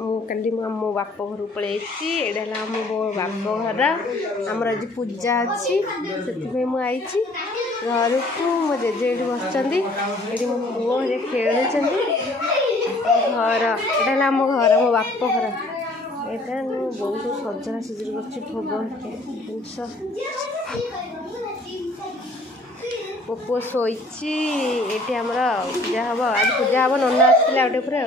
कल मो बाप घर पलि एटा मो बाप घर आमर आज पूजा अच्छी से मुझे घर को मो जेजे बस मो पुओ खेल घर एटा आम घर मो बाप घर यहाँ बहुत सजना सजरी कर भोग जिनस मो पुओ शोची ये आमर पूजा हम आज पूजा हम नना आसते आउटे पूरा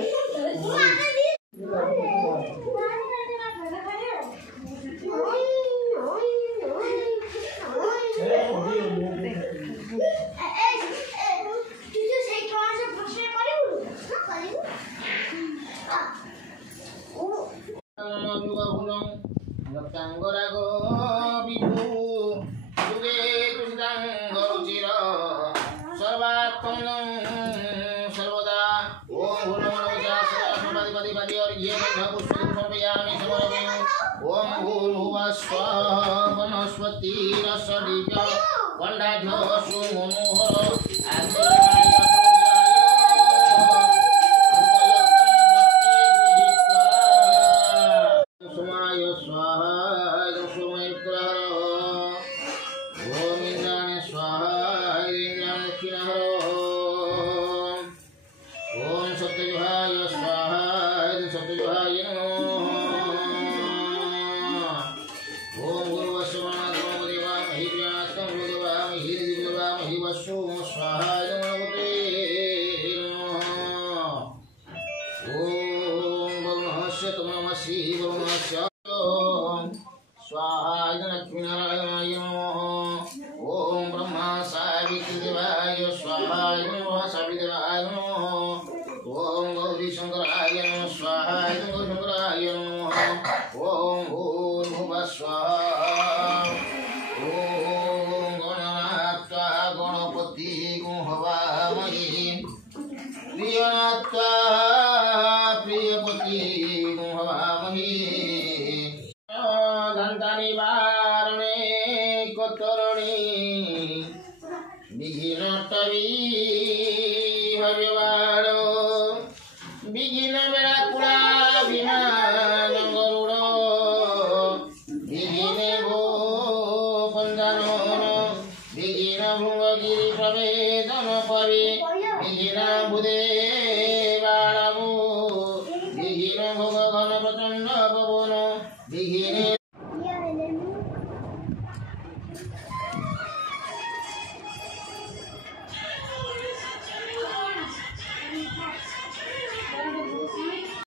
Begin